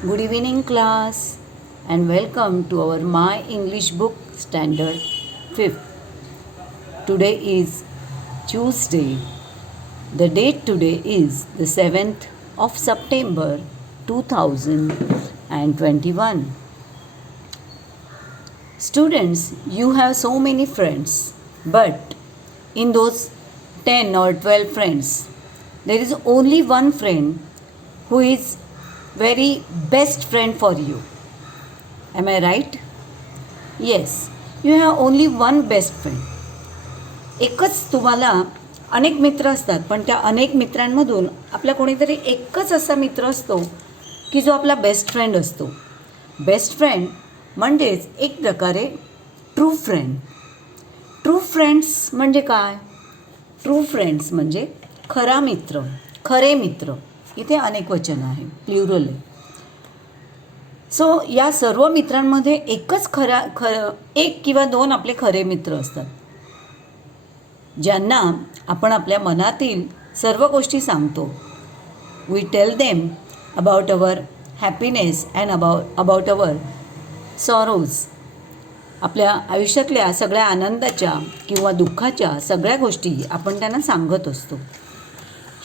Good evening, class, and welcome to our My English Book Standard 5th. Today is Tuesday. The date today is the 7th of September 2021. Students, you have so many friends, but in those 10 or 12 friends, there is only one friend who is very best friend for you. Am I right? Yes, you have only one best friend. एकच तुम्हाला अनेक मित्र असतात, पण त्या अनेक मित्रांमधून आपला कोणीतरी एकच असा मित्र असतो की जो आपला बेस्ट फ्रेंड असतो. बेस्ट फ्रेंड म्हणजेच एक प्रकारे ट्रू फ्रेंड. ट्रू फ्रेंड्स म्हणजे काय? ट्रू फ्रेंड्स म्हणजे खरा मित्र, खरे मित्र. इथे अनेक वचन आहे, प्ल्युरल आहे. सो या सर्व मित्रांमध्ये एकच एक किंवा दोन आपले खरे मित्र असतात, ज्यांना आपण आपल्या मनातील सर्व गोष्टी सांगतो. We tell them about our happiness and about our sorrows. आपल्या आयुष्यातल्या सगळ्या आनंदाच्या किंवा दुःखाच्या सगळ्या गोष्टी आपण त्यांना सांगत असतो.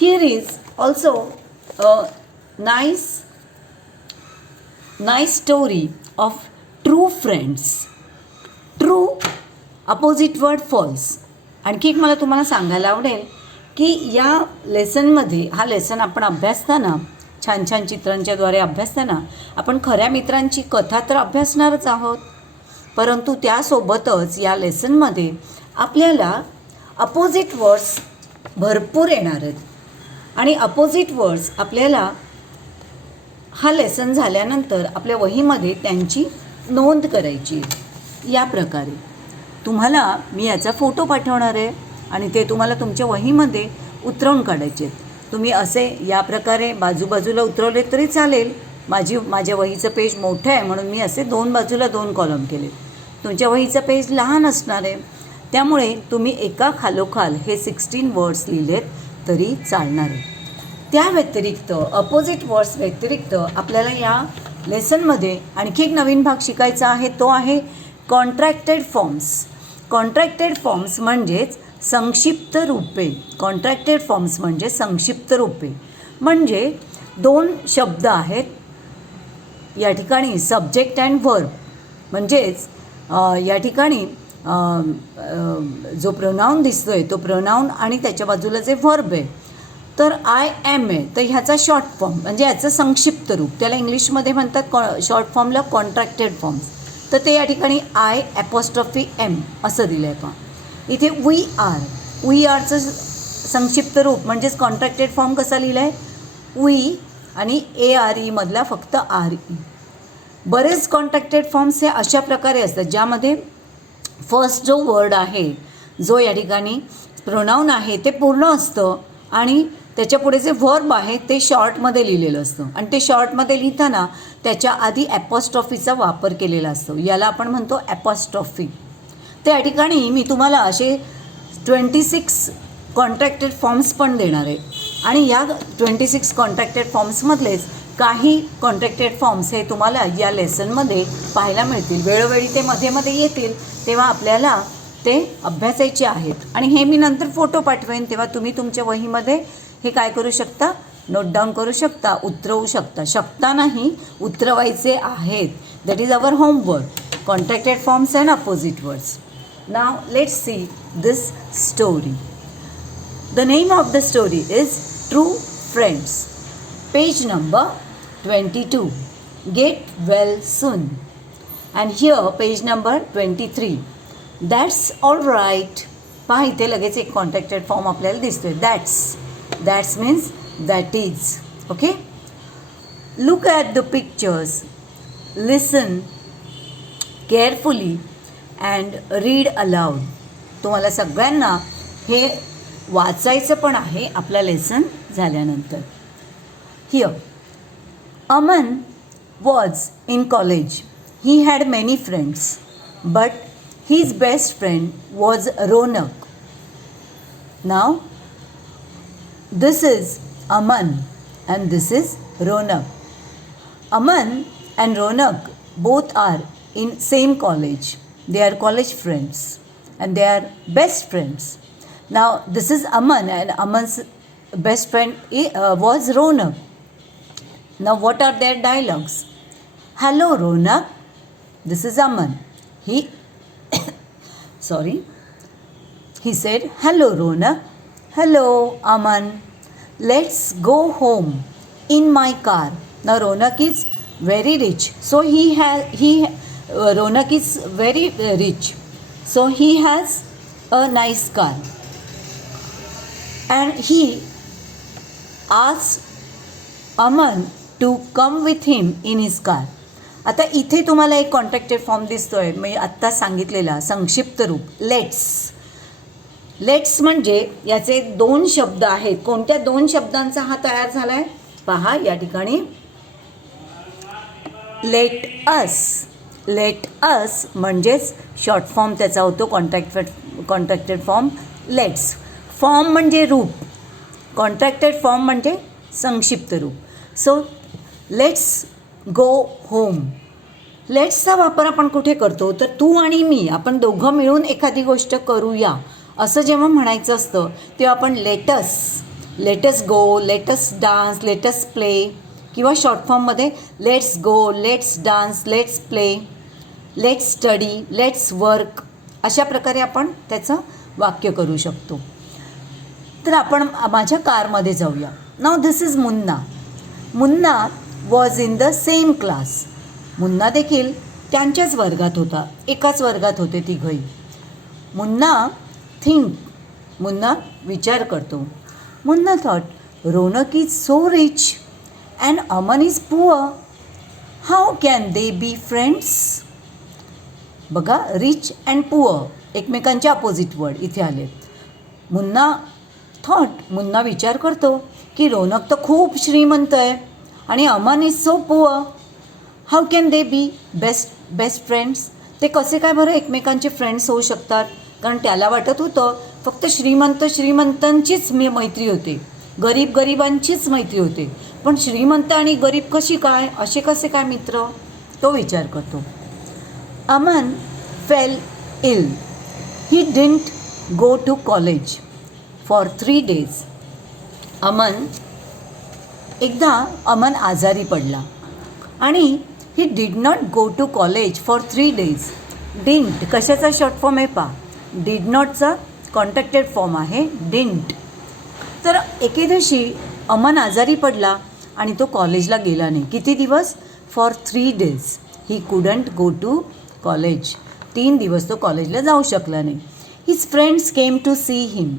Here is also a nice story of true friends. True opposite word false. आणखी एक मला तुम्हाला सांगायला आवडेल की या लेसनमध्ये, हा लेसन आपण अभ्यासताना, छान छान चित्रांच्याद्वारे अभ्यासताना आपण खऱ्या मित्रांची कथा तर अभ्यासणारच आहोत, परंतु त्यासोबतच या लेसनमध्ये आपल्याला अपोजिट वर्ड्स भरपूर येणार आहेत. आणि अपोजिट वर्ड्स आपल्याला हा लेसन झाल्यानंतर आपल्या वहीमध्ये त्यांची नोंद करायची. या प्रकारे तुम्हाला मी याचा फोटो पाठवणार आहे आणि ते तुम्हाला तुमच्या वहीमध्ये उतरवून काढायचे. तुम्ही असे या प्रकारे बाजूबाजूला उतरवले तरी चालेल. माझ्या वहीचं पेज मोठं आहे म्हणून मी असे दोन बाजूला दोन कॉलम केले. तुमच्या वहीचं पेज लहान असणार आहे, त्यामुळे तुम्ही एका खालोखाल हे 16 वर्ड्स लिहिलेत तरी चालणार आहे. त्या व्यतिरिक्त अपोजिट वर्ड्स व्यतिरिक्त आपल्याला या लेसनमध्ये आणखी एक नवीन भाग शिकायचा आहे. तो आहे कॉन्ट्रॅक्टेड फॉर्म्स. कॉन्ट्रॅक्टेड फॉर्म्स म्हणजेच संक्षिप्त रूपे. कॉन्ट्रॅक्टेड फॉर्म्स म्हणजे संक्षिप्त रूपे. म्हणजे दोन शब्द आहेत या ठिकाणी, सब्जेक्ट अँड वर्ब. म्हणजेच या ठिकाणी जो प्रोनाऊन दिसतोय तो प्रोनाऊन आणि त्याच्या बाजूला जे वर्ब आहे, तर आय एम आहे, तर ह्याचा शॉर्ट फॉर्म म्हणजे ह्याचं संक्षिप्त रूप, त्याला इंग्लिशमध्ये म्हणतात शॉर्ट फॉर्मला कॉन्ट्रॅक्टेड फॉर्म्स. तर ते या ठिकाणी आय ॲपॉस्ट्रॉफी एम असं दिलं आहे. का इथे वी आरचं संक्षिप्त रूप म्हणजेच कॉन्ट्रॅक्टेड फॉर्म कसा लिहिला आहे? वी आणि ARE मधला फक्त RE. बरेच कॉन्ट्रॅक्टेड फॉर्म्स हे अशा प्रकारे असतात ज्यामध्ये फर्स्ट जो वर्ड आहे, जो या ठिकाणी प्रोनाऊन आहे, ते पूर्ण असतं आणि त्याच्या पुढे जे वर्ब आहे ते शॉर्टमध्ये लिहिलेलं असतं. आणि ते शॉर्टमध्ये लिहिताना त्याच्या आधी ॲपॉस्ट्रॉफीचा वापर केलेला असतो. याला आपण म्हणतो ॲपॉस्ट्रॉफी. तर या ठिकाणी मी तुम्हाला असे 26 कॉन्ट्रॅक्टेड फॉर्म्स पण देणार आहे. आणि या 26 कॉन्ट्रॅक्टेड फॉर्म्समधलेच काही कॉन्ट्रॅक्टेड फॉर्म्स हे तुम्हाला या लेसनमध्ये पाहायला मिळतील. वेळोवेळी ते मध्ये येतील, तेव्हा आपल्याला ते अभ्यासायचे आहेत. आणि हे मी नंतर फोटो पाठवेन, तेव्हा तुम्ही तुमच्या वहीमध्ये हे काय करू शकता? नोट डाऊन करू शकता, उतरवू शकता नाही, उतरवायचे आहेत. That is our homework. Contracted forms and opposite words. Now let's see this story. The name of the story is true friends. Page number 22. Get well soon. And here page number 23. That's all right. पहा इथे लगेच एक contracted form आपल्याला दिसतोय. That's means that is. Okay. Look at the pictures, listen carefully and read aloud. तुम्हाला सगळ्यांना हे वाचायचं पण आहे आपला लेसन झाल्यानंतर. Here Aman was in college. He had many friends but his best friend was Ronak. Now, this is Aman and this is Ronak. Aman and Ronak both are in same college. They are college friends and they are best friends. Now this is Aman and Aman's best friend was Ronak. Now what are their dialogues? Hello Ronak. This is Aman. He said, hello Ronak. Hello Aman. Let's go home in my car. Now Ronak is very rich. So Ronak is very rich. So he has a nice car. And he asked Aman to come with him in his car. आता इथे तुम्हाला एक contracted form दिसतोय. मी आत्ता सांगितलेला संक्षिप्त रूप let's. Let's म्हणजे याचे 2 शब्द आहेत. कोणत्या 2 शब्दांचा हा तयार झाला आहे पहा या ठिकाणी. Let us. लेट अस म्हणजेच शॉर्ट फॉर्म त्याचा होतो कॉन्ट्रॅक्टेड फॉर्म लेट्स. फॉर्म म्हणजे रूप, कॉन्ट्रॅक्टेड फॉर्म म्हणजे संक्षिप्त रूप. So let's go home. लेट्सचा वापर आपण कुठे करतो तर तू आणि मी आपण दोघं मिळून एखादी गोष्ट करूया असं जेव्हा म्हणायचं असतं तेव्हा आपण let's go, let's dance, let's play किंवा शॉर्ट फॉर्ममध्ये let's go, let's dance, let's play, let's study, let's work अशा प्रकारे आपण त्याचं वाक्य करू शकतो. तर आपण माझ्या कारमध्ये जाऊया. नाव this is Munna. Munna was in the same class. Munna देखील त्यांच्याच वर्गात होता. एकाच वर्गात होते तिघही. मुन्ना विचार करतो. Munna thought Ronak is so rich and Aman is poor. How can they be friends. बघा रिच अँड पुअर एकमेकांचे अपोजिट वर्ड इथे आले. मुन्ना विचार करतो की रोनक तर खूप श्रीमंत आहे आणि Aman is so poor. How can they B best friends. ते कसे काय बरं एकमेकांचे फ्रेंड्स होऊ शकतात. कारण त्याला वाटत होतं फक्त श्रीमंतांचीच मैत्री होते, गरिबांचीच मैत्री होते. पण श्रीमंत आणि गरीब कशी काय, असे कसे काय मित्र, तो विचार करतो. Aman fell ill. He didn't go to college for 3 days. Aman आजारी पडला आणि he did not go to college for 3 days. Didn't कशाचा शॉर्ट फॉर्म आहे पहा. डिड नॉटचा कॉन्ट्रॅक्टेड फॉर्म आहे डिंट. तर एके दिवशी अमन आजारी पडला आणि तो कॉलेजला गेला नाही. किती दिवस? For 3 days. He couldn't go to college. 3 दिवस तो कॉलेजला जाऊ शकला नाही. His friends came to see him.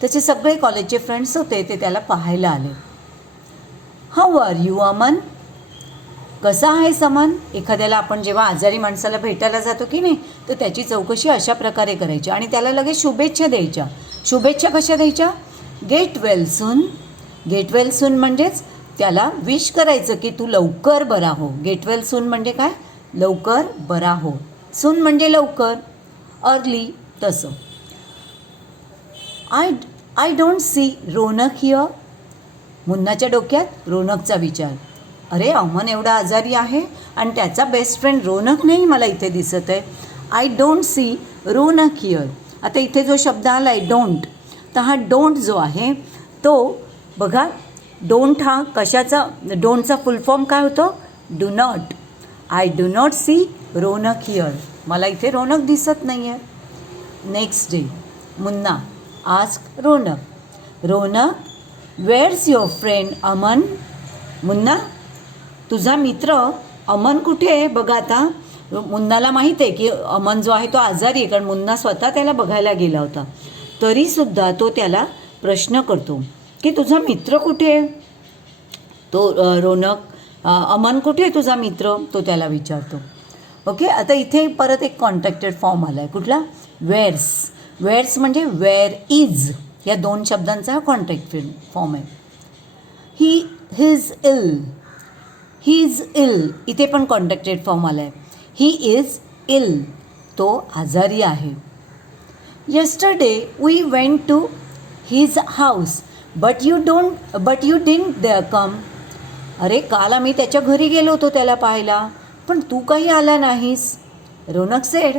त्याचे सगळे कॉलेजचे फ्रेंड्स होते ते त्याला पाहायला आले. How are you Aman. कसा आहेस अमन. एखाद्याला आपण जेव्हा आजारी माणसाला भेटायला जातो की नाही तर त्याची चौकशी अशा प्रकारे करायची आणि त्याला लगेच शुभेच्छा द्यायच्या. शुभेच्छा कशा द्यायच्या? गेट वेल सून. गेट वेल सून म्हणजेच त्याला विश करायचं की तू लवकर बरा हो. गेट वेल सून म्हणजे काय? लवकर बरा हो. सून म्हणजे लवकर, अर्ली तसं. I don't see Ronak here. मुन्नाच्या डोक्यात रोनकचा विचार. अरे अमन एवढा आजारी आहे आणि त्याचा बेस्ट फ्रेंड रोनक नाही मला इथे दिसत आहे. I don't see Ronak here. आता इथे जो शब्द आला आहे डोंट, तर हा डोंट जो आहे तो बघा डोंट हा कशाचा, डोंटचा फुल फॉर्म काय होतो? Do not. I do not see Ronak here. मला इथे रोनक दिसत नाही आहे. Next day Munna ask Ronak. Ronak where's your friend Aman. Munna तुझा मित्र अमन कुठे आहे? बघा आता मुन्नाला माहीत आहे की अमन जो आहे तो आजारी आहे कारण मुन्ना स्वतः त्याला बघायला गेला होता. तरीसुद्धा तो त्याला प्रश्न करतो की तुझा मित्र कुठे आहे. तो रोनक अमन कुठे आहे तुझा मित्र, तो त्याला विचारतो. ओके. आता इथे परत एक कॉन्ट्रॅक्टेड फॉर्म आला आहे. कुठला? वेअर्स. वेअर्स म्हणजे वेअर इज. या 2 शब्दांचा कॉन्ट्रॅक्टेड फॉर्म आहे. He is ill. इथे पण कॉन्ट्रॅक्टेड फॉर्म आला आहे. He is ill. तो आजारी आहे. Yesterday we went to his house but you didn't come. अरे काल आम्ही त्याच्या घरी गेलो होतो त्याला पाहायला, पण तू काही आला नाहीस. Ronak sed,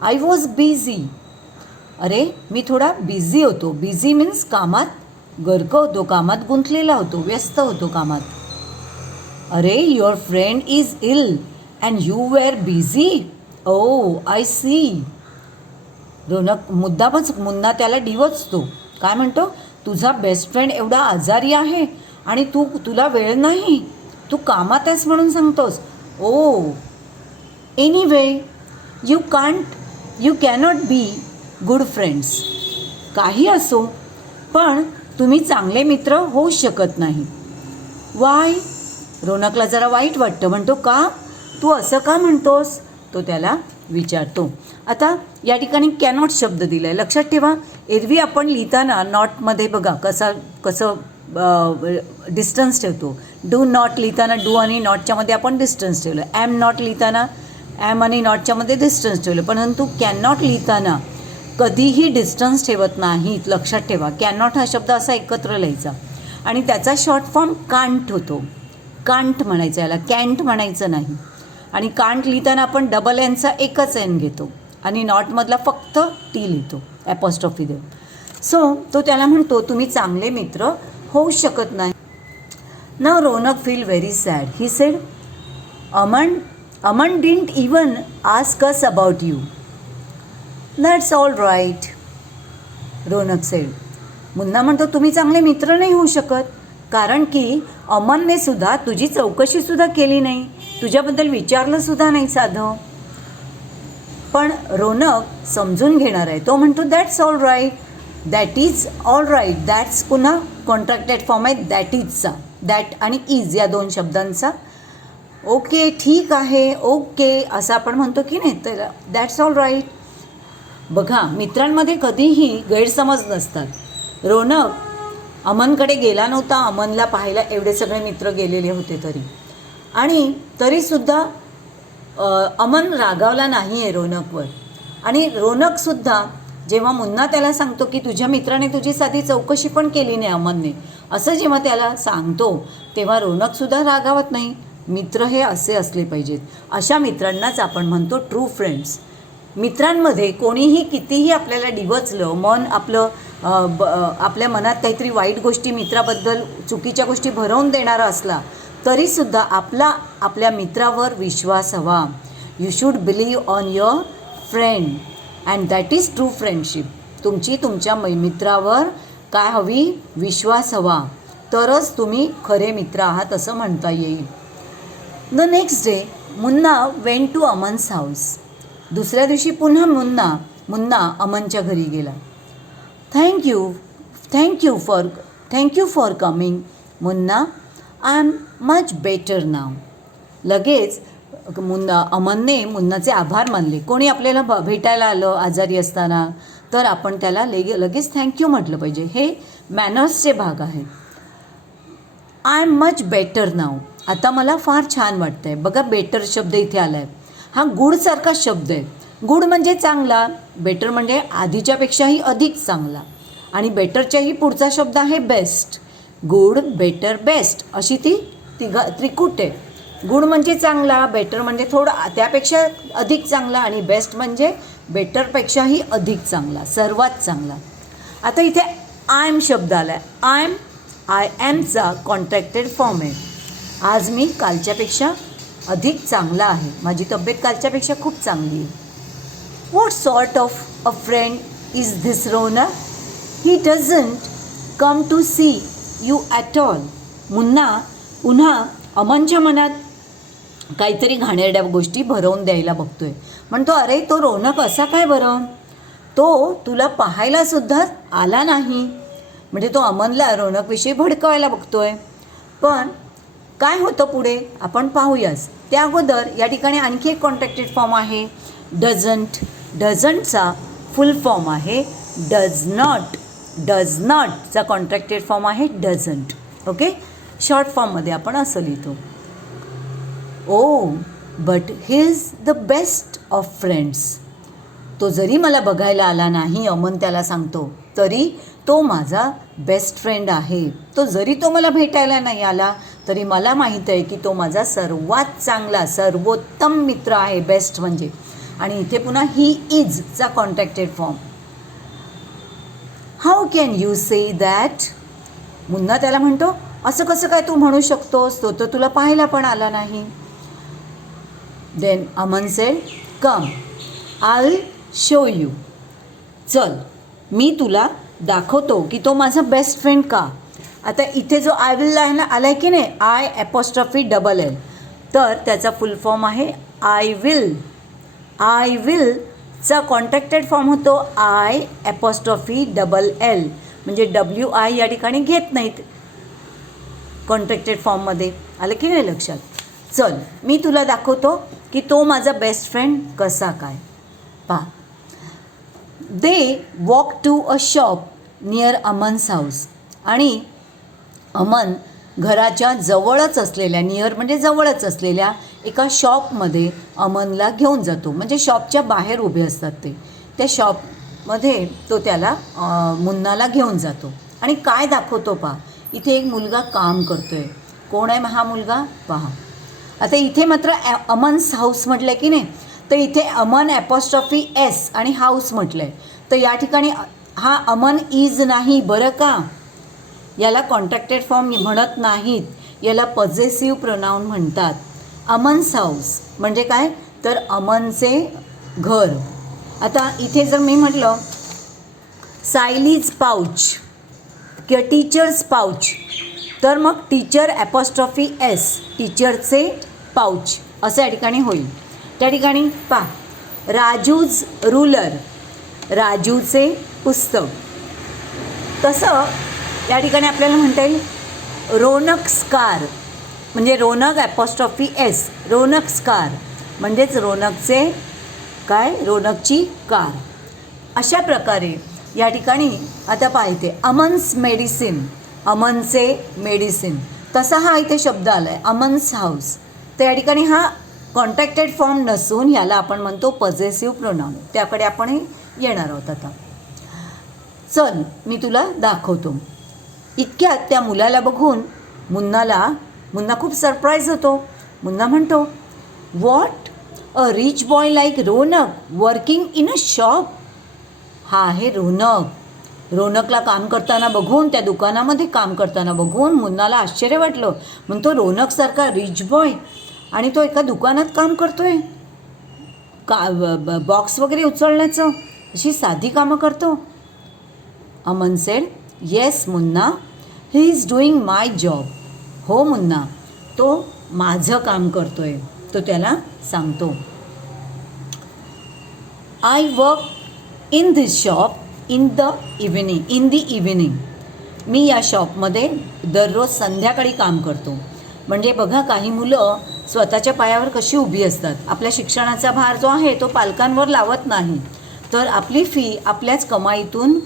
I was busy. अरे मी थोडा बिझी होतो. बिझी मीन्स कामात गर्क होतो, कामात गुंतलेला होतो, व्यस्त होतो कामात. अरे your friend is ill and you were busy. Oh I see. Ronak Munna त्याला डिवचतो. काय म्हणतो, तुझा बेस्ट फ्रेंड एवढा आजारी आहे आणि तुला वेळ नाही, तू कामात आहेस म्हणून सांगतोस. Oh anyway you cannot be good friends. काही असो, पण तुम्ही चांगले मित्र होऊ शकत नाही. वाय. रोनकला जरा वाईट वाटतं. म्हणतो का, तू असं का म्हणतोस, तो त्याला विचारतो. आता या ठिकाणी कॅनॉट शब्द दिला आहे. लक्षात ठेवा, एरवी आपण लिहिताना नॉटमध्ये बघा कसं डिस्टन्स ठेवतो. डू नॉट लिहिताना डू आणि नॉटच्यामध्ये आपण डिस्टन्स ठेवलं. ॲम नॉट लिहिताना ॲम आणि नॉटच्यामध्ये डिस्टन्स ठेवलं. परंतु कॅन नॉट लिहिताना कधीही डिस्टन्स ठेवत नाहीत. लक्षात ठेवा, कॅन नॉट हा शब्द असा एकत्र लिहायचा आणि त्याचा शॉर्ट फॉर्म कांट होतो. कांट म्हणायचं, याला कॅन्ट म्हणायचं नाही. आणि कांट लिहिताना आपण डबल एनचा एकच एन घेतो आणि नॉटमधला फक्त टी लिहितो, ॲपॉस्ट्रॉफी देऊ. सो तो त्याला म्हणतो, तुम्ही चांगले मित्र होऊ शकत नाही. Now Ronak feel very sad. He said, Aman didn't even ask us about you. That's all right. Ronak said. Munna म्हणतो, तुम्ही चांगले मित्र नाही होऊ शकत, कारण की अमनने सुद्धा तुझी चौकशीसुद्धा केली नाही, तुझ्याबद्दल विचारलंसुद्धा नाही साधं. पण रोनक समजून घेणार आहे. तो म्हणतो, that's all right. That is all right. That's पुन्हा कॉन्ट्रॅक्टेड फॉर्म आहे दॅट इजचा. दॅट आणि इज या दोन शब्दांचा. ओके, ठीक आहे, ओके असं आपण म्हणतो की नाही, तर दॅट्स ऑल राईट. बघा, मित्रांमध्ये कधीही गैरसमज नसतात. रोनक अमनकडे गेला नव्हता, अमनला पाहायला एवढे सगळे मित्र गेलेले होते तरी, आणि तरीसुद्धा अमन रागावला नाही आहे रोनकवर. आणि रोनकसुद्धा जेव्हा मुन्ना त्याला सांगतो की तुझ्या मित्राने तुझी साधी चौकशी पण केली नाही अमनने, असं जेव्हा त्याला सांगतो तेव्हा रोनकसुद्धा रागावत नाही. मित्र हे असे असले पाहिजेत. अशा मित्रांनाच आपण म्हणतो ट्रू फ्रेंड्स. मित्रांमध्ये कोणीही कितीही आपल्याला डिवचलं, मन आपलं आपल्या मनात काहीतरी वाईट गोष्टी मित्राबद्दल चुकीच्या गोष्टी भरवून देणारा असला तरीसुद्धा आपल्या मित्रावर विश्वास हवा. You should believe on your friend and that is true friendship. तुमच्या मित्रावर काय हवी, विश्वास हवा, तरच तुम्ही खरे मित्र आहात असं म्हणता येईल. The next day Munna went to Aman's house. दुसऱ्या दिवशी पुन्हा मुन्ना अमनच्या घरी गेला. Thank you for coming Munna. I am much better now. लगेच अमनने मुन्नाचे आभार मानले. कोणी आपल्याला भेटायला आलं आजारी असताना तर आपण त्याला लगेच थँक्यू म्हटलं पाहिजे. हे मॅनर्सचे भाग आहेत. आय एम मच बेटर नाव. आता मला फार छान वाटतं आहे. बघा, बेटर शब्द इथे आला आहे. हा गुडसारखा शब्द आहे. गुड म्हणजे चांगला, बेटर म्हणजे आधीच्यापेक्षाही अधिक चांगला, आणि बेटरच्याही पुढचा शब्द आहे बेस्ट. गुड, बेटर, बेस्ट अशी ती त्रिकूट आहे. गुड म्हणजे चांगला, बेटर म्हणजे थोडा त्यापेक्षा अधिक चांगला, आणि बेस्ट म्हणजे बेटरपेक्षाही अधिक चांगला, सर्वात चांगला. आता इथे आय एम शब्द आला आहे. आय एमचा कॉन्ट्रॅक्टेड फॉर्म आहे. आज मी कालच्यापेक्षा अधिक चांगला आहे, माझी तब्येत कालच्यापेक्षा खूप चांगली आहे. What sort of a friend is this Ronak? He doesn't come to see you at all. Munna पुन्हा अमनच्या मनात काहीतरी घाणेरड्या गोष्टी भरवून द्यायला बघतोय. म्हणतो, अरे तो रोनक असा काय बरं, तो तुला पाहायलासुद्धा आला नाही. म्हणजे तो अमनला रोनकविषयी भडकवायला बघतोय. पण काय होतं पुढे आपण पाहूयाच. त्या अगोदर या ठिकाणी आणखी एक कॉन्ट्रॅक्टेड फॉर्म आहे डझंट. डझंटचा फुल फॉर्म आहे डज नॉट. डज नॉटचा कॉन्ट्रॅक्टेड फॉर्म आहे डझंट. ओके, शॉर्ट फॉर्ममध्ये आपण असं लिहितो. Oh but he is the best of friends. तो जरी मला बघायला आला नाही, अमन त्याला सांगतो, तरी तो माझा बेस्ट फ्रेंड आहे. तो जरी तो मला भेटायला नाही आला तरी मला माहीत आहे की तो माझा सर्वात चांगला सर्वोत्तम मित्र आहे, बेस्ट म्हणजे. आणि इथे पुन्हा ही इजचा contracted form. How can you say that? Munna त्याला म्हणतो, असं कसं काय तू म्हणू शकतोस, तो तर तुला पाहायला पण आला नाही. Then Aman said, come I show you. चल मी तुला दाखवतो की तो माझा बेस्ट फ्रेंड का. आता इथे जो आय विल आहे ना, आलाय की नाही, आय ॲपॉस्ट्रॉफी डबल एल, तर त्याचा फुल फॉर्म आहे आय विल. आय विलचा कॉन्ट्रॅक्टेड फॉर्म होतो आय ॲपॉस्ट्रॉफी डबल एल, म्हणजे डब्ल्यू आय या ठिकाणी घेत नाहीत कॉन्ट्रॅक्टेड फॉर्ममध्ये. आलं की नाही लक्षात? चल मी तुला दाखवतो की तो माझा बेस्ट फ्रेंड कसा काय. पहा, they walk to a shop near Aman's house. आणि अमन घराच्या जवळच असलेल्या, नियर म्हणजे जवळच असलेल्या एका शॉपमध्ये अमनला घेऊन जातो. म्हणजे शॉपच्या बाहेर उभे असतात ते, त्या शॉपमध्ये तो त्याला मुन्नाला घेऊन जातो. आणि काय दाखवतो पहा, इथे एक मुलगा काम करतो आहे. कोण आहे हा मुलगा पहा. आता इथे मात्र अमन्स हाऊस म्हटलं आहे की नाही, तर इथे अमन ॲपॉस्ट्रॉफी एस आणि हाऊस म्हटलं आहे. तर या ठिकाणी हा अमन इज नाही बरं का, याला कॉन्ट्रॅक्टेड फॉर्म म्हणत नाहीत, याला पॉझेसिव्ह प्रोनाऊन म्हणतात. अमन्स हाऊस म्हणजे काय, तर अमनचे घर. आता इथे जर मी म्हटलं सायलीज पाऊच किंवा टीचर्स पाऊच, तर मग टीचर ॲपॉस्ट्रॉफी एस, टीचरचे पाऊच असं या ठिकाणी होईल. त्या ठिकाणी पा राजूज रुलर, राजूचे पुस्तक. तसं या ठिकाणी आपल्याला म्हणता येईल रोनक्स कार, म्हणजे रोनक ॲपॉस्ट्रॉफी एस, रोनक्स कार म्हणजेच रोनकचे काय, रोनकची कार. अशा प्रकारे या ठिकाणी आता पाहते अमन्स मेडिसिन, अमनचे मेडिसिन. तसा हा इथे शब्द आला आहे अमन्स हाऊस. तर या ठिकाणी हा कॉन्ट्रॅक्टेड फॉर्म नसून याला आपण म्हणतो पॉझेसिव्ह प्रोनाउन. त्याकडे आपण येणार आहोत आता. चल मी तुला दाखवतो. इतक्यात त्या मुलाला बघून मुन्ना खूप सरप्राईज होतो. मुन्ना म्हणतो, what, a rich boy like Ronak working in a shop. हा आहे रोनक. रोनकला काम करताना बघून, त्या दुकानामध्ये काम करताना बघून मुन्नाला आश्चर्य वाटलं. म्हणतो रोनकसारखा रिच बॉय आणि तो एका दुकानात काम करतोय, बॉक्स वगैरे उचलण्याचं, अशी साधी कामं करतो. Aman said, yes Munna, he is doing my job. हो मुन्ना, तो माझं काम करतोय, तो त्याला सांगतो. I work in this shop in the evening. मी या शॉपमध्ये दररोज संध्याकाळी काम करतो. म्हणजे बघा, काही मुलं स्वतःच्या पायावर कशी उभी असतात. आपल्या शिक्षणाचा भार जो आहे तो पालकांवर लावत नाही, तर आपली फी आपल्याच कमाईतून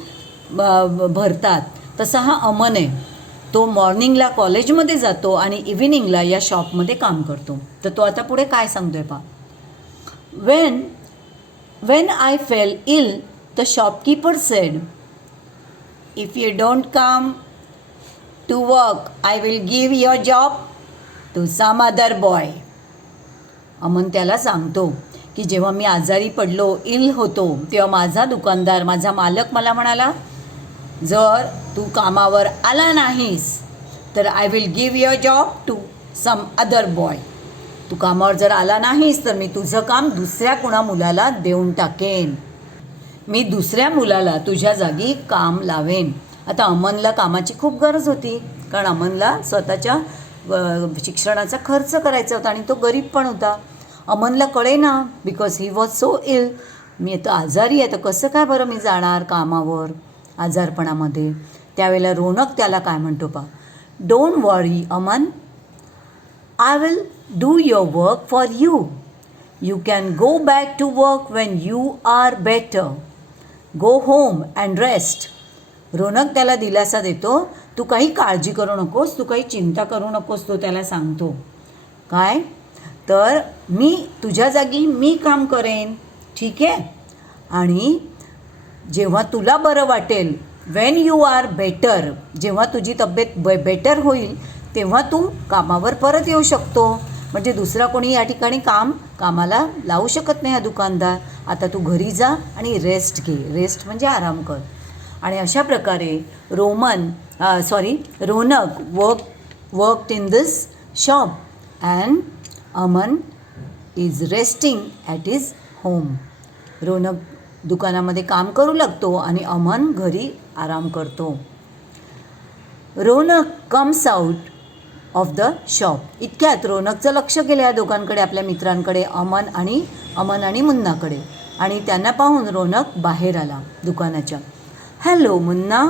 भरतात. तसा हा अमन आहे. तो मॉर्निंगला कॉलेजमध्ये जातो आणि इव्हिनिंगला या शॉपमध्ये काम करतो. तर तो आता पुढे काय सांगतोय पहा. When I fell ill the shopkeeper said, if you don't come to work I will give your job to some other boy. Aman त्याला सांगतो की जेव्हा मी आजारी पडलो, इल होतो, तेव्हा माझा दुकानदार, माझा मालक मला म्हणाला, जर तू कामावर आला नाहीस तर I will give your job to some other boy. तू कामावर जर आला नाहीस तर मी तुझं काम दुसऱ्या कुणा मुलाला देऊन टाकेन. मी दुसऱ्या मुलाला तुझ्या जागी काम लावेन. आता अमनला कामाची खूप गरज होती, कारण अमनला स्वतःच्या शिक्षणाचा खर्च करायचा होता आणि तो गरीब पण होता. अमनला कळेना, बिकॉज ही वॉज सो इल. मी आता आजारी आहे, तर कसं काय बरं मी जाणार कामावर आजारपणामध्ये. त्यावेळेला रोनक त्याला काय म्हणतो पा, don't worry Aman, I will do your work for you. You can go back to work when you are better. Go home and rest. Ronak त्याला दिलासा देतो, तू काही काळजी करू नकोस, तू काही चिंता करू नकोस. तो त्याला सांगतो काय, तर मी तुझ्या जागी मी काम करेन, ठीक आहे. आणि जेव्हा तुला बरं वाटेल, वेन यू आर बेटर, जेव्हा तुझी तब्येत बेटर होईल, तेव्हा तू कामावर परत येऊ शकतो. म्हणजे दुसरा कोणी या ठिकाणी कामाला लावू शकत नाही हा दुकानदार. आता तू घरी जा आणि रेस्ट घे. रेस्ट म्हणजे आराम कर. आणि अशा प्रकारे Ronak worked in this shop and Aman is resting at his home. Ronak दुकानामध्ये काम करू लागतो आणि अमन घरी आराम करतो. Ronak comes out of the shop. इतक्यात रोनकचं लक्ष गेलं या दोघांकडे, आपल्या मित्रांकडे, अमन आणि मुन्नाकडे. आणि त्यांना पाहून रोनक बाहेर आला दुकानाच्या. हॅलो मुन्ना,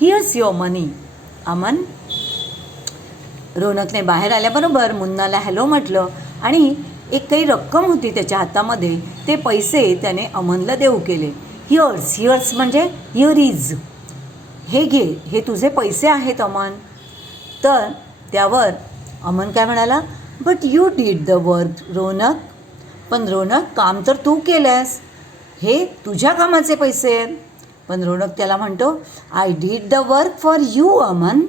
हिअर्स युअर मनी. अमन रोनकने बाहेर आल्याबरोबर मुन्नाला हॅलो म्हटलं आणि एक काही रक्कम होती त्याच्या हातामध्ये, ते पैसे त्याने अमनला देऊ केले. हिअर्स म्हणजे हिअर इज, हे घे, हे तुझे पैसे आहेत अमन. तर त्यावर अमन काय म्हणाला, but you did the work Ronak. पण रोनक, काम तर तू केलंस, हे तुझ्या कामाचे पैसे आहेत. पण रोनक त्याला म्हणतो, I did the work for you Aman.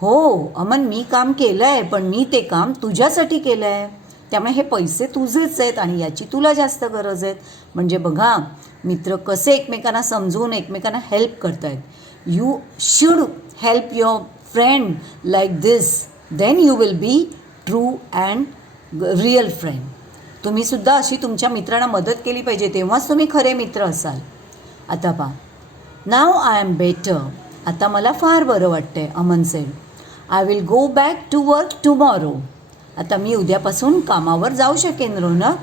हो अमन, मी काम केलं आहे, पण मी ते काम तुझ्यासाठी केलं आहे, त्यामुळे हे पैसे तुझेच आहेत आणि याची तुला जास्त गरज आहेत. म्हणजे बघा मित्र कसे एकमेकांना समजून एकमेकांना हेल्प करत आहेत. You should help your friend like this, then you will be true and real friend. तुम्हीसुद्धा अशी तुमच्या मित्रांना मदत केली पाहिजे, तेव्हाच तुम्ही खरे मित्र असाल. आता पहा, नाव आय एम बेटर. आता मला फार बरं वाटतं आहे. Aman said, I will go back to work tomorrow. आता मी उद्यापासून कामावर जाऊ शकेन रोनक.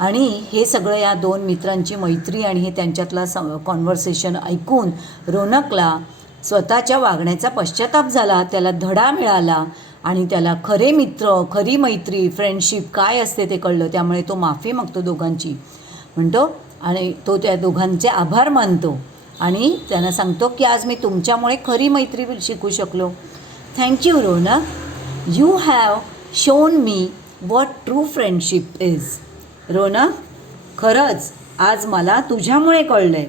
आणि हे सगळं या दोन मित्रांची मैत्री आणि हे त्यांच्यातला कॉन्व्हर्सेशन ऐकून रोनकला स्वतःच्या वागण्याचा पश्चाताप झाला. त्याला धडा मिळाला आणि त्याला खरे मित्र, खरी मैत्री, फ्रेंडशिप काय असते ते कळलं. त्यामुळे तो माफी मागतो दोघांची, म्हणतो आणि तो त्या दोघांचे आभार मानतो आणि त्यांना सांगतो की आज मी तुमच्यामुळे खरी मैत्री शिकू शकलो. Thank you Ronak, you have shown me what true friendship is. Ronak, खरंच आज मला तुझ्यामुळे कळलं आहे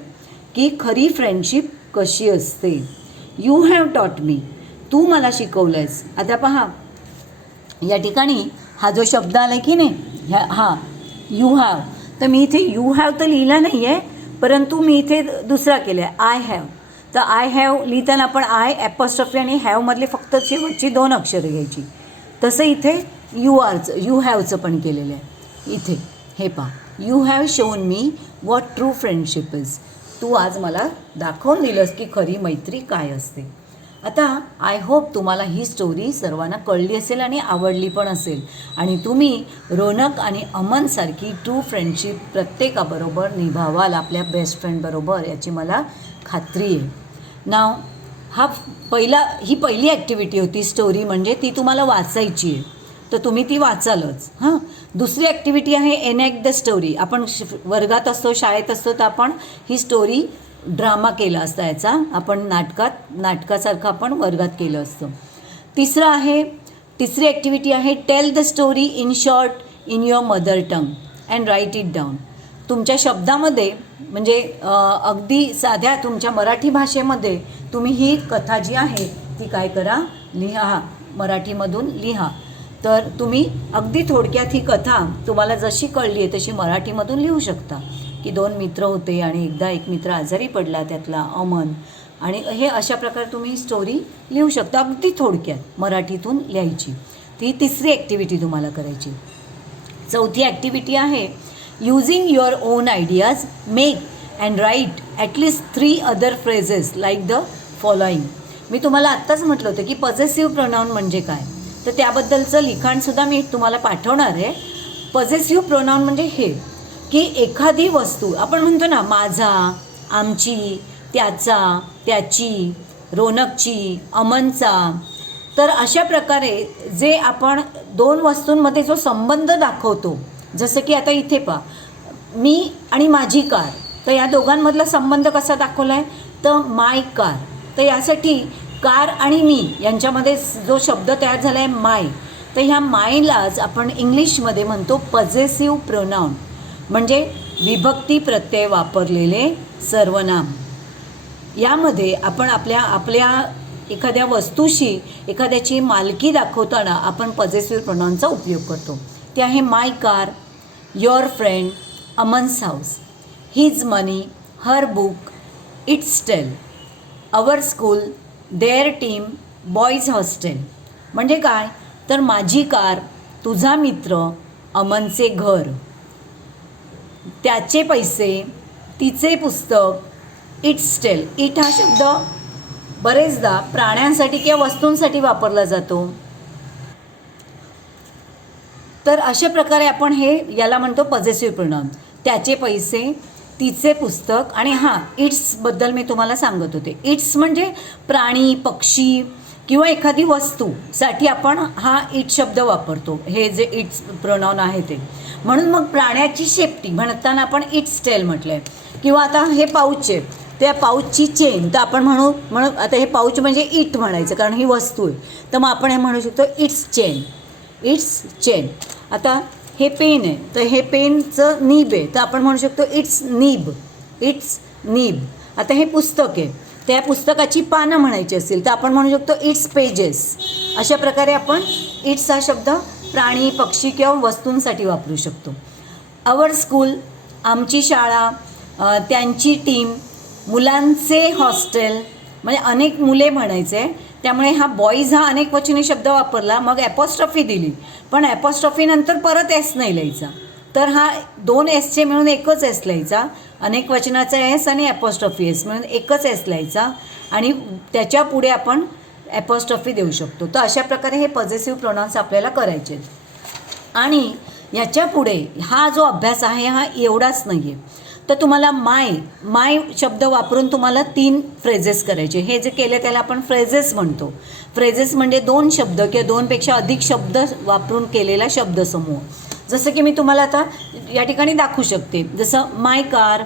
की खरी फ्रेंडशिप कशी असते. यू हॅव टॉट मी, तू मला शिकवलं आहेस. आता पहा या ठिकाणी हा जो शब्द आला की नाही, यू हॅव, तर मी इथे यू हॅव तर लिहिला नाही आहे, परंतु मी इथे दुसरा केला आहे, आय हॅव. तर आय हॅव लिहिताना आपण आय ॲपॉस्ट्रॉफी आणि हॅवमधले फक्त शेवटची 2 अक्षरं घ्यायची. तसं इथे यू हॅवचं पण केलेलं आहे. इथे हे पहा, you have shown me what true friendship is. तू आज मला दाखवून दिलंस की खरी मैत्री काय असते. आता आय होप तुम्हाला ही स्टोरी सर्वांना कळली असेल आणि आवडली पण असेल आणि तुम्ही रोनक आणि अमनसारखी ट्रू फ्रेंडशिप प्रत्येकाबरोबर निभावाल, आपल्या बेस्ट फ्रेंडबरोबर, याची मला खात्री आहे. नाव ही पहिली ॲक्टिव्हिटी होती स्टोरी, म्हणजे ती तुम्हाला वाचायची आहे, तर तुम्ही ती वाचालच. दुसरी ॲक्टिव्हिटी आहे एनॅक्ट द स्टोरी. आपण वर्गात असतो, शाळेत असतो, तर आपण ही स्टोरी ड्रामा केला असता, याचा आपण नाटकासारखं आपण वर्गात केलं असतं. तिसरी ॲक्टिव्हिटी आहे tell the story in short in your mother tongue and write it down. तुमच्या शब्दामध्ये म्हणजे अगदी साध्या तुमच्या मराठी भाषेमध्ये तुम्ही ही कथा जी आहे ती काय करा, लिहा, मराठीमधून लिहा. तर तुम्ही अगदी थोडक्यात ही कथा तुम्हाला जशी कळली आहे तशी मराठीमधून लिहू शकता. की 2 मित्र होते आणि एकदा एक मित्र आजारी पडला, त्यातला अमन, आणि हे अशा प्रकारे तुम्ही स्टोरी लिहू शकता, अगदी थोडक्यात मराठीतून लिहायची. ती तिसरी ॲक्टिव्हिटी तुम्हाला करायची. चौथी ॲक्टिव्हिटी आहे using your own ideas make and write at least 3 other phrases like the following. मी तुम्हाला आत्ताच म्हटलं होतं की पॉझेसिव्ह प्रोनाऊन म्हणजे काय, तर त्याबद्दलचं लिखाणसुद्धा मी तुम्हाला पाठवणार आहे. पॉझेसिव्ह प्रोनाऊन म्हणजे हे की एखादी वस्तू आपण म्हणतो ना, माझा, आमची, त्याचा, त्याची, रोनकची, अमनचा, तर अशा प्रकारे जे आपण 2 वस्तूंमध्ये जो संबंध दाखवतो, जसं की आता इथे पहा, मी आणि माझी कार, तर या दोघांमधला संबंध कसा दाखवला आहे, तर माय कार. तर यासाठी कार आणि मी यांच्यामध्ये जो शब्द तयार झाला आहे माय, तर ह्या मायलाच आपण इंग्लिशमध्ये म्हणतो पॉझेसिव्ह प्रोनाऊन, म्हणजे विभक्ती प्रत्यय वापरलेले सर्वनाम. यामध्ये आपण आपल्या एखाद्या वस्तूशी एखाद्याची मालकी दाखवताना आपण पॉझेसिव्ह प्रोनाउनचा उपयोग करतो. ते आहे my car, your friend, Aman's house, his money, her book, its tail, our school, their team, boys hostel. म्हणजे काय तर माझी कार, तुझा मित्र, अमनचे घर, त्याचे पैसे, तिचे पुस्तक, इट्स टेल. इट हा शब्द बरेचदा प्राण्यांसाठी किंवा वस्तूंसाठी वापरला जातो. तर अशा प्रकारे आपण याला म्हणतो पॉझेसिव्ह प्रोनाउन. त्याचे पैसे, तिचे पुस्तक आणि हां इट्सबद्दल मी तुम्हाला सांगत होते. इट्स म्हणजे प्राणी, पक्षी किंवा एखादी वस्तूसाठी आपण हा इट शब्द वापरतो. हे जे इट्स प्रोनाउन आहे ते. म्हणून मग प्राण्याची शेपटी म्हणताना आपण इट्स टेल म्हटलं आहे. किंवा आता हे पाऊच आहे, त्या पाऊचची चेन, तर आपण म्हणून आता हे पाऊच म्हणजे इट म्हणायचं कारण ही वस्तू आहे. तर मग आपण हे म्हणू शकतो इट्स चेन, इट्स चेन. आता हे पेन आहे, तर हे पेनचं नीब आहे, तर आपण म्हणू शकतो इट्स नीब, इट्स नीब. आता हे पुस्तक आहे, त्या पुस्तकाची पानं म्हणायची असतील तर आपण म्हणू शकतो इट्स पेजेस. अशा प्रकारे आपण इट्स हा शब्द प्राणी, पक्षी किंवा वस्तूंसाठी वापरू शकतो. आवर स्कूल, आमची शाळा, त्यांची टीम, मुलांचे हॉस्टेल, म्हणजे अनेक मुले म्हणायचे. त्यामुळे हा बॉईज हा अनेक वचनी शब्द वापरला, मग ॲपॉस्ट्रॉफी दिली, पण ॲपॉस्ट्रॉफीनंतर परत एस नाही लिहायचा. तर हा 2 एसचे मिळून एकच एस लिहायचा. अनेक वचनाचा एस आणि ॲपॉस्ट्रॉफी एस मिळून एकच एस लिहायचा आणि त्याच्या पुढे आपण ॲपॉस्ट्रॉफी देऊ शकतो. तर अशा प्रकारे हे पॉझेसिव्ह प्रोनाउन्स आपल्याला करायचे आहेत. आणि याच्या पुढे हा जो अभ्यास आहे हा एवढाच नाही आहे. तर तुम्हाला माय शब्द वापरून तुम्हाला 3 फ्रेजेस करायचे. हे जे केले त्याला आपण फ्रेजेस म्हणतो. फ्रेजेस म्हणजे 2 शब्द किंवा 2पेक्षा अधिक शब्द वापरून केलेला शब्दसमूह. जसं की मी तुम्हाला आता या ठिकाणी दाखवू शकते. जसं my car,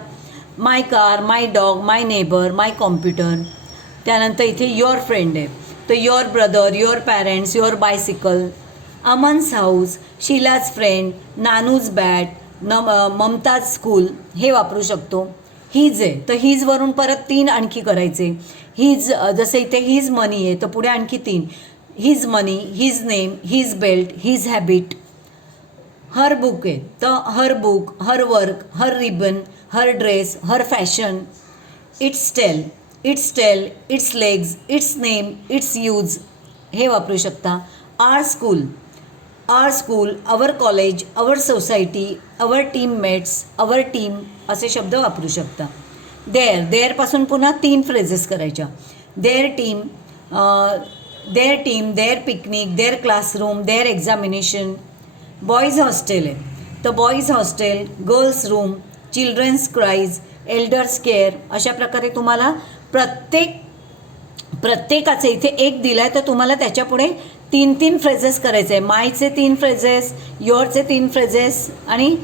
my dog, my neighbour, my computer. त्यानंतर इथे युअर फ्रेंड आहे, तर your brother, your parents, your bicycle, Aman's house, Sheela's friend, Nanu's bat, Mamta's school हे वापरू शकतो. हीज आहे तर हीजवरून परत 3 आणखी करायचे. हीज, जसं इथे हीज मनी आहे तर पुढे आणखी 3. His money, his name, his belt, his habit. Her book आहे तर her book, her work, her ribbon, her dress, her fashion. Its tail, its legs, its name, its use हे वापरू शकता. Our school, our college, our society, our teammates, our team असे शब्द वापरू शकता. देअरपासून पुन्हा 3 फ्रेजेस करायच्या. Their team, their picnic, their classroom, their examination. Boys hostel आहे तर boys hostel, girls room, children's cries, elders care. अशा प्रकारे तुम्हाला प्रत्येकाचे इथे एक दिला आहे तर तुम्हाला त्याच्यापुढे 3 फ्रेजेस करायचे आहे. मायचे 3 फ्रेजेस, युअरचे 3 फ्रेजेस आणि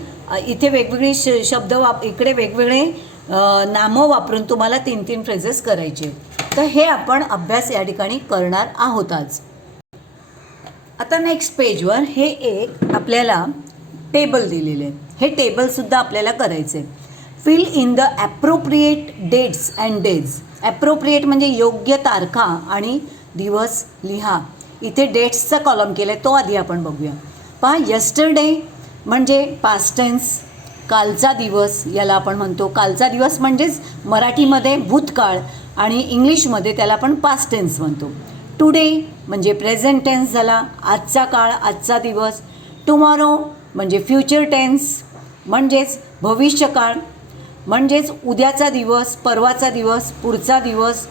इथे वेगवेगळी शब्द इकडे वेगवेगळे नामं वापरून तुम्हाला 3 फ्रेजेस करायचे. तर हे आपण अभ्यास या ठिकाणी करणार आहोत आज. आता नेक्स्ट पेजवर हे एक आपल्याला टेबल दिलेले आहे. हे टेबलसुद्धा आपल्याला करायचे. Fill in the appropriate dates and days. Appropriate म्हणजे योग्य तारखा आणि दिवस लिहा. इथे डेट्सचा कॉलम केला आहे तो आधी आपण बघूया. पहा, यस्टरडे म्हणजे पास्ट टेन्स, कालचा दिवस याला आपण म्हणतो. कालचा दिवस म्हणजेच मराठीमध्ये भूतकाळ आणि इंग्लिशमध्ये त्याला आपण पास्ट टेन्स म्हणतो. टुडे म्हणजे प्रेझेंट टेन्स झाला, आजचा काळ, आजचा दिवस. टुमॉरो म्हणजे फ्युचर टेन्स म्हणजेच भविष्यकाळ, म्हणजेच उद्याचा दिवस, परवाचा दिवस, पुढचा दिवस,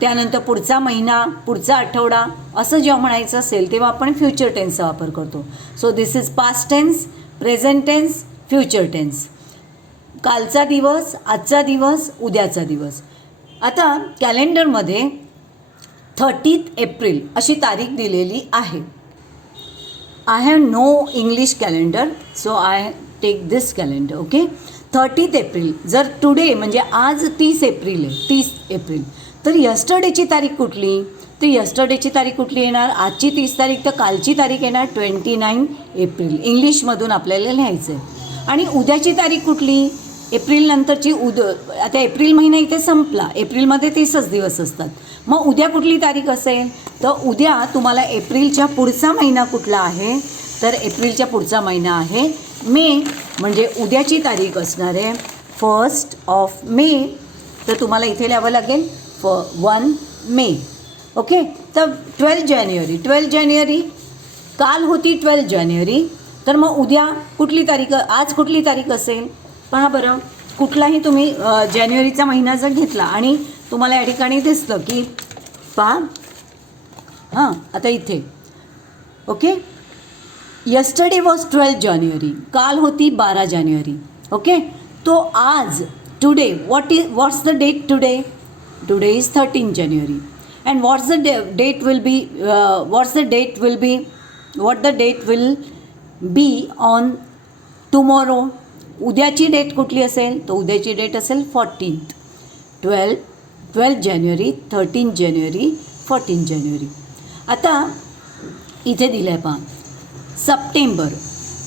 त्यानंतर पुढचा महिना, पुढचा आठवडा असं जेव्हा म्हणायचं असेल तेव्हा आपण फ्युचर टेन्सचा वापर करतो. So this is past tense, present tense, future tense. कालचा दिवस, आजचा दिवस, उद्याचा दिवस. आता कॅलेंडरमध्ये 30 एप्रिल अशी तारीख दिलेली आहे. I have no English calendar so I take this calendar. Okay, 30 April. जर टुडे म्हणजे आज 30 एप्रिल आहे, 30 एप्रिल, तर यस्टरडेची तारीख कुठली? तर यस्टरडेची तारीख कुठली येणार? आजची 30 तारीख, तर कालची तारीख येणार 29 एप्रिल. इंग्लिशमधून आपल्याला लिहायचं आहे. आणि उद्याची तारीख कुठली? एप्रिलनंतरची आता एप्रिल महिना इथे संपला, एप्रिलमध्ये 30च दिवस असतात. मग उद्या कुठली तारीख असेल? तर उद्या तुम्हाला एप्रिलच्या पुढचा महिना कुठला आहे? तर एप्रिलच्या पुढचा महिना आहे मे, म्हणजे उद्याची तारीख असणार आहे 1 मे. तर तुम्हाला इथे लिहावं लागेल 1 मे. ओके. तर 12 जानेवारी काल होती 12 जानेवारी. तर मग उद्या कुठली तारीख, आज कुठली तारीख असेल? पहा बरं, कुठलाही तुम्ही जानेवारीचा महिना जर घेतला आणि तुम्हाला या ठिकाणी दिसलं की पहा, हां आता इथे ओके, यस्टरडे वॉज 12 जानेवारी, काल होती 12 जानेवारी. ओके. तो आज today what's the date today? Today is 13 January. And what the date will be on tomorrow? उद्याची डेट कुठली असेल? तर उद्याची डेट असेल 14th. 12 जानेवारी, 13 जानेवारी, 14 जानेवारी. आता इथे दिलं आहे पहा, सप्टेंबर.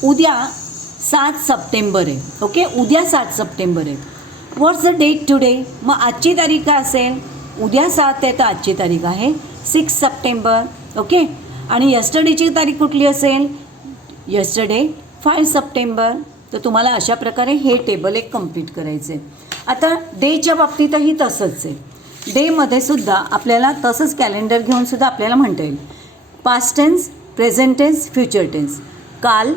उद्या 7 सप्टेंबर आहे. ओके, उद्या 7 सप्टेंबर आहे. व्हॉट्स द डेट टुडे? मग आजची तारीख काय असेल? उद्या 7 आहे तर आजची तारीख आहे 6 सप्टेंबर. ओके. आणि यस्टरडेची तारीख कुठली असेल? Yesterday 5 September. तर तुम्हाला अशा प्रकारे हे टेबल एक कंप्लीट करायचं आहे. आता डेच्या बाबतीतही तसंच आहे. डेमध्ये सुद्धा आपल्याला तसंच कॅलेंडर घेऊन सुद्धा आपल्याला म्हणता येईल past tense, present tense, future tense, काल,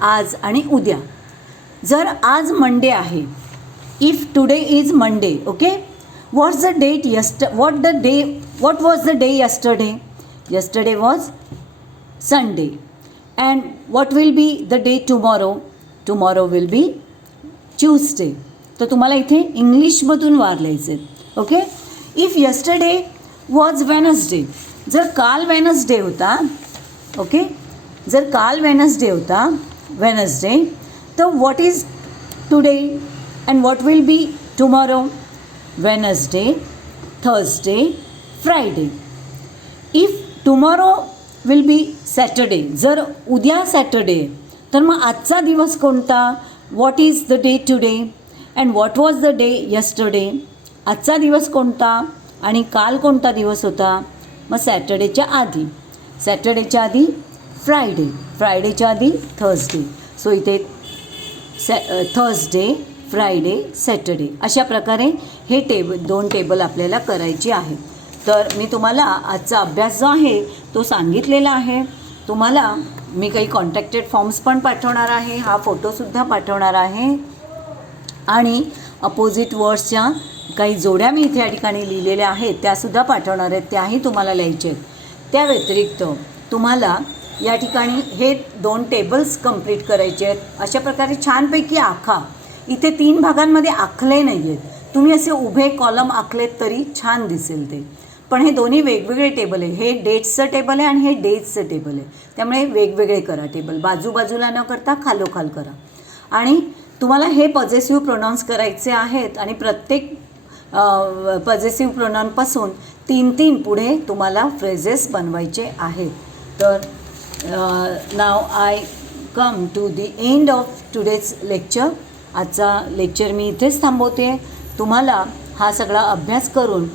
आज आणि उद्या. जर आज मंडे आहे, if today is Monday, okay, what was the day yesterday? Yesterday was Sunday. And what will be the day tomorrow? Tomorrow will be Tuesday. तर तुम्हाला इथे इंग्लिशमधून वार लिहायचे. Okay. If yesterday was Wednesday, जर काल वेनसडे होता, ओके, जर काल वेनसडे होता, वेनसडे, तर what is today and what will B tomorrow? Wednesday, Thursday, Friday. If tomorrow will B Saturday, जर उद्या सॅटर्डे तर मग आजचा दिवस कोणता? What is the day today and what was the day yesterday? आजचा दिवस कोणता आणि काल कोणता दिवस होता? मग सॅटर्डेच्या आधी फ्रायडे, फ्रायडेच्या आधी थर्सडे. सो इथे थर्सडे, फ्रायडे, सॅटर्डे अशा प्रकारे हे दोन टेबल आपल्याला करायची आहे. तर मी तुम्हाला आजचा अभ्यास जो आहे तो सांगितलेला आहे. तुम्हाला मी काही कॉन्टॅक्टेड फॉर्म्स पण पाठवणार आहे, हा फोटोसुद्धा पाठवणार आहे आणि अपोजिट वर्ड्सच्या काही जोड्या मी इथे या ठिकाणी लिहिलेल्या आहेत त्यासुद्धा पाठवणार आहेत, त्याही तुम्हाला लिहायचे आहेत. त्या व्यतिरिक्त तुम्हाला या ठिकाणी हे 2 टेबल्स कंप्लीट करायचे आहेत. अशा प्रकारे छानपैकी आखा. इथे 3 भागांमध्ये आखले नाही आहेत, तुम्ही असे उभे कॉलम आखलेत तरी छान दिसेल ते. पण हे दोन्ही वेगवेगळे टेबल आहे. हे डेट्सचं टेबल आहे आणि हे डेजचं टेबल आहे. त्यामुळे वेगवेगळे करा टेबल, बाजूबाजूला न करता खालोखाल करा. आणि तुम्हाला हे पॉझेसिव्ह प्रोनाउन्स करायचे आहेत आणि प्रत्येक पॉझेसिव्ह प्रोनाउनपासून 3-3 पुढे तुम्हाला फ्रेजेस बनवायचे आहेत. तर now I come to the end of today's lecture. आजचा लेक्चर मी इथेच थांबवते. तुम्हाला हा सगळा अभ्यास करून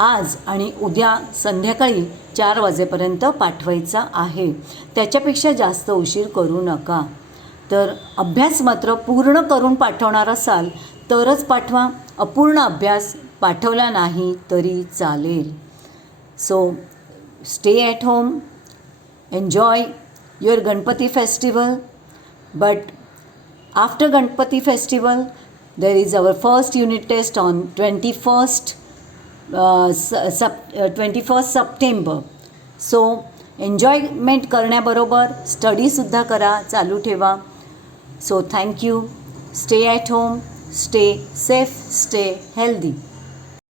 आज आणि उद्या संध्याकाळी 4 वाजेपर्यंत पाठवायचा आहे. त्याच्यापेक्षा जास्त उशीर करू नका. तर अभ्यास मात्र पूर्ण करून पाठवणार असाल तरच पाठवा. अपूर्ण अभ्यास पाठवला नाही तरी चालेल. So stay at home, enjoy your Ganpati festival. But after Ganpati festival there is our first unit test on 21st September. So enjoyment करण्याबरोबर स्टडीसुद्धा करा, चालू ठेवा. So thank you. Stay at home, stay safe, stay healthy.